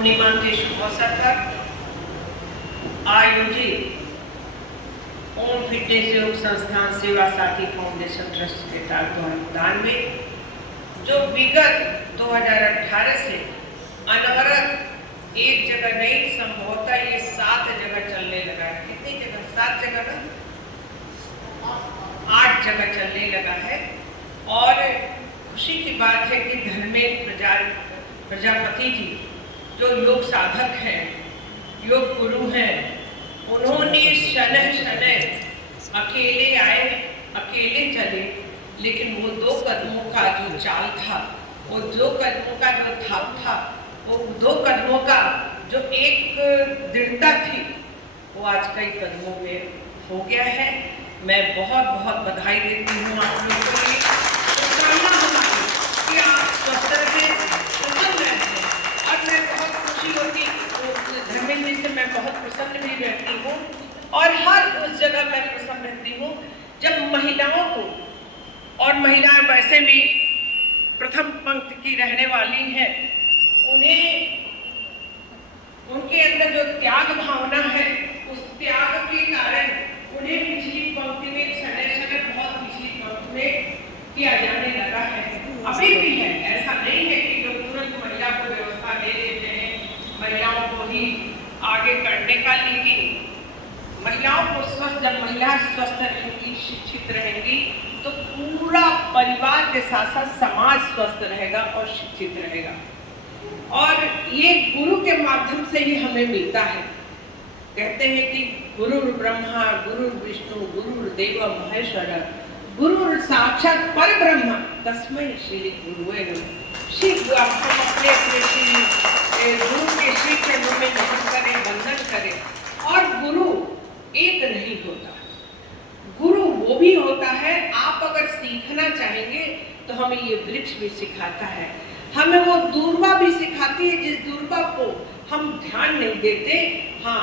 पूर्णिमा के शुभ अवसर पर आयोजित ओम फिटनेस योग संस्थान सेवा साथी फाउंडेशन ट्रस्ट के तत्वावधान में जो विगत 2018 से अनवरत एक जगह नहीं, संभवतः ये 7 जगह चलने लगा है। कितनी जगह? 7 जगह ना 8 जगह चलने लगा है। और खुशी की बात है कि धर्मेंद्र प्रजापति जी जो योग साधक हैं, योग गुरु हैं, उन्होंने शनह शनह अकेले आए, अकेले चले, लेकिन वो 2 कदमों का जो चाल था, वो 2 कदमों का जो थाप था, वो 2 कदमों का जो एक दृढ़ता थी, वो आज कई कदमों में हो गया है। मैं बहुत बहुत बधाई देती हूँ आप लोगों को। शुभकामना हमारी कि आप स्वस्थ रहें, प्रसन्न रहें। और मैं बहुत खुशी होती हूँ, धर्मेंद्र से मैं बहुत प्रसन्न भी रहती हूँ, और हर उस जगह मैं प्रसन्न रहती हूँ जब महिलाओं को, और महिलाएं वैसे भी प्रथम पंक्ति की रहने वाली हैं, उन्हें उनके अंदर जो त्याग भावना है, उस त्याग के कारण उन्हें पिछली पंक्ति में शनह बहुत पिछली पंक्ति में किया जाने लगा है। अभी भी है, ऐसा नहीं है कि लोग तुरंत महिला को व्यवस्था दे देते हैं, महिलाओं को ही आगे करने का। लेकिन महिलाओं को स्वस्थ, जब महिला स्वस्थ रहेंगी, शिक्षित रहेंगी, तो पूरा परिवार के साथ साथ समाज स्वस्थ रहेगा और शिक्षित रहेगा। और ये गुरु के माध्यम से ही हमें मिलता है। कहते हैं कि गुरु ब्रह्मा गुरु विष्णु गुरुर्देव महेश्वर गुरु साक्षात पर ब्रह्म तस्मै श्री गुरुवे नमः। श्री हम अपने गुरु के श्री चरणों में नमन करें, वंदन करें। और गुरु एक नहीं होता, गुरु वो भी होता है। आप अगर सीखना चाहेंगे तो हमें ये वृक्ष भी सिखाता है, हमें वो दूर्वा भी सिखाती है, जिस दूर्वा को हम ध्यान नहीं देते। हाँ,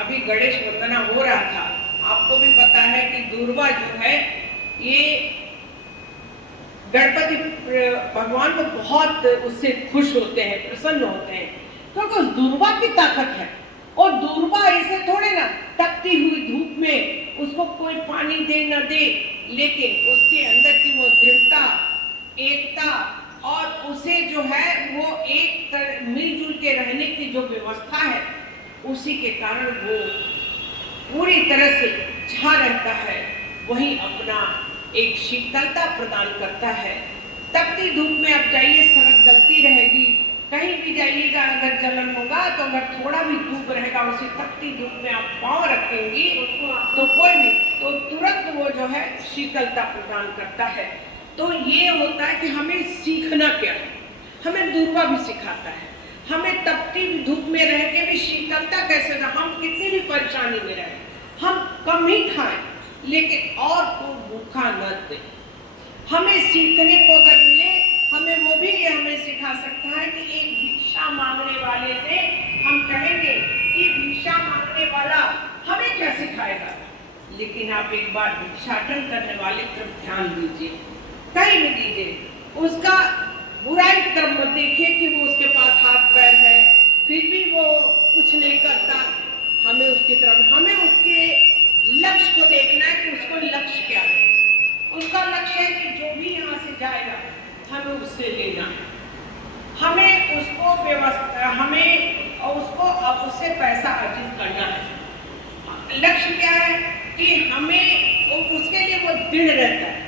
अभी गणेश वंदना हो रहा था, आपको भी पता है कि दूर्वा जो है ये गणपति भगवान को बहुत उससे खुश होते हैं, प्रसन्न होते हैं, क्योंकि उस दूर्वा की ताकत है। और दूर्वा ऐसे थोड़े ना तपती हुई धूप में उसको कोई पानी दे न दे, लेकिन उसके अंदर की वो दृढ़ता, एकता, और उसे जो है वो एक मिलजुल के रहने की जो व्यवस्था है, उसी के कारण वो पूरी तरह से छा रहता है, वही अपना एक शीतलता प्रदान करता है। तपती धूप में आप जाइए, सड़क जलती रहेगी, कहीं भी जाइएगा अगर जलन होगा, तो अगर थोड़ा भी धूप रहेगा, उसी तपती धूप में आप पाँव रखेंगी तो कोई भी, तो तुरंत वो जो है शीतलता प्रदान करता है। तो ये होता है कि हमें सीखना क्या है, हमें दूर्वा भी सिखाता है, हमें तपती धूप में रह के भी शीतलता कैसे, हम कितनी भी परेशानी में रहे, हम कम ही खाएं लेकिन और को भूखा न दे। हमें सीखने को अगर मिले, हमें वो भी ये हमें सिखा सकता है कि एक भिक्षा मांगने वाले से हम कहेंगे कि भिक्षा मांगने वाला हमें क्या सिखाएगा। लेकिन आप एक बार भिक्षाटन करने वाले की तरफ ध्यान दीजिए, कहीं भी दीजिए, उसका बुराई की तरफ मत देखिए कि वो उसके पास हाथ पैर है फिर भी वो कुछ नहीं करता। हमें उसकी तरफ, हमें उसके लक्ष्य को देखना है कि उसको लक्ष्य क्या है। उसका लक्ष्य है कि जो भी यहाँ से जाएगा हमें उससे लेना है, हमें उसको व्यवस्था, हमें उसको अब उससे पैसा अर्जित करना है। लक्ष्य क्या है कि हमें उसके लिए वो दृढ़ रहता है,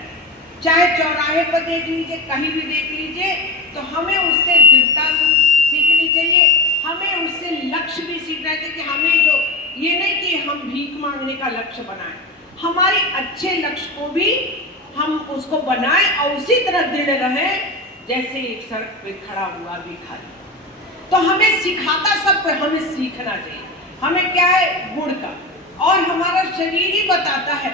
चाहे चौराहे पर देख लीजिए, कहीं भी देख लीजिए, तो हमें उससे दृढ़ता सीखनी चाहिए, हमें उससे लक्ष्य भी सीखना चाहिए कि हमें जो ये नहीं कि हम भीख मांगने का लक्ष्य बनाएं, हमारे अच्छे लक्ष्य को भी हम उसको बनाएं और उसी तरह दृढ़ रहें जैसे एक सड़क पे खड़ा हुआ भिखारी। तो हमें सिखाता सब, हमें सीखना चाहिए, हमें क्या है गुण का। और हमारा शरीर ही बताता है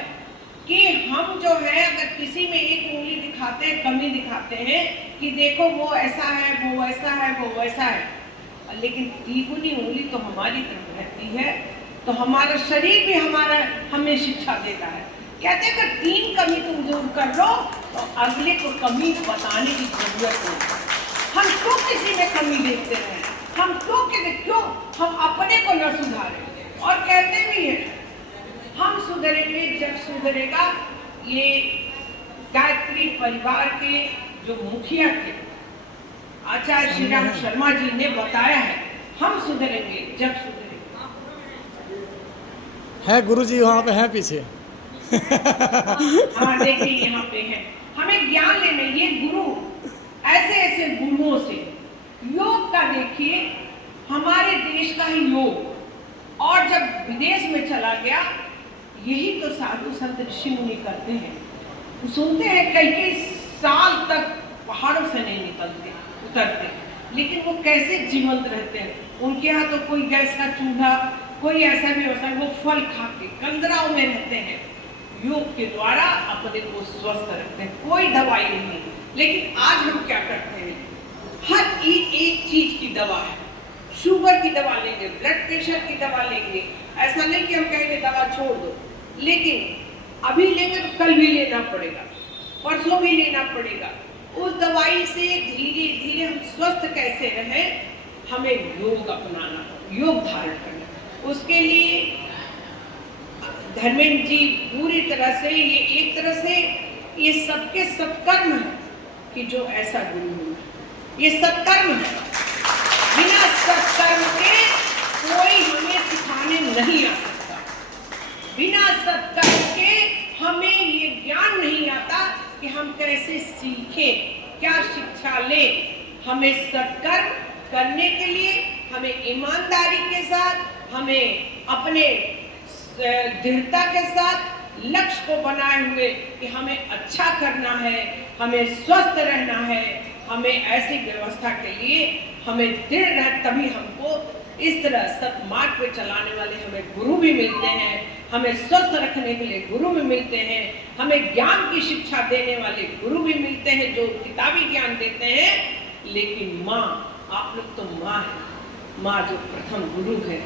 कि हम जो है अगर किसी में एक उंगली दिखाते हैं, कमी दिखाते हैं कि देखो वो ऐसा है, वो ऐसा है, वो वैसा है, लेकिन तीगुनी उंगली तो हमारी तरफ रहती है। तो हमारा शरीर भी हमें शिक्षा देता है, कहते हैं कि 3 कमी तुम दूर कर लो तो अगले को कमी बताने की जरूरत नहीं। हम क्यों किसी में कमी देखते हैं, हम क्यों हम अपने को न सुधारें। और कहते भी हैं हम सुधरेंगे जब सुधरेगा। ये गायत्री परिवार के जो मुखिया थे आचार्य श्री राम शर्मा जी ने बताया है, हम सुधरेंगे जब सुधरेगा। है गुरुजी वहाँ पे है पीछे। हाँ देखिए यहाँ पे है। हमें ज्ञान लेने, ये गुरु ऐसे ऐसे गुरुओं से योग का, देखिए हमारे देश का ही योग, और जब विदेश में चला गया, यही तो साधु संत ऋषि मुनि करते हैं। सुनते हैं कई कई साल तक पहाड़ों से नहीं निकलते उतरते, लेकिन वो कैसे जीवंत रहते हैं। उनके यहाँ तो कोई गैस का चूल्हा, कोई ऐसा भी होता है, वो फल खा के कंदराओं में रहते हैं। योग के द्वारा अपने को स्वस्थ रखते हैं, कोई दवाई नहीं। लेकिन आज हम क्या करते हैं, हर एक चीज की दवा है। शुगर की दवा लेंगे, ब्लड प्रेशर की दवा लेंगे, ऐसा नहीं कि हम कहेंगे दवा छोड़ दो, लेकिन अभी लेंगे तो कल भी लेना पड़ेगा, परसों भी लेना पड़ेगा। उस दवाई से धीरे धीरे हम स्वस्थ कैसे रहें, हमें योग अपनाना, योग धारण करना। उसके लिए धर्मेंद्र जी पूरी तरह से, ये एक तरह से ये सबके सत्कर्म है कि जो ऐसा गुरु मिला, ये सत्कर्म है। बिना सत्कर्म के कोई हमें सिखाने नहीं आ सकता। बिना सत्कर्म के हमें ये ज्ञान नहीं आता कि हम कैसे सीखें, क्या शिक्षा लें। हमें सत्कर्म करने के लिए हमें ईमानदारी के साथ, हमें अपने दृढ़ता के साथ लक्ष्य को बनाए हुए कि हमें अच्छा करना है, हमें स्वस्थ रहना है, हमें ऐसी व्यवस्था के लिए हमें दृढ़ रह, तभी हमको इस तरह सतमार्ग पे चलाने वाले हमें गुरु भी मिलते हैं, हमें स्वस्थ रखने के लिए गुरु भी मिलते हैं, हमें ज्ञान की शिक्षा देने वाले गुरु भी मिलते हैं जो किताबी ज्ञान देते हैं। लेकिन माँ, आप लोग तो माँ है, माँ जो प्रथम गुरु है।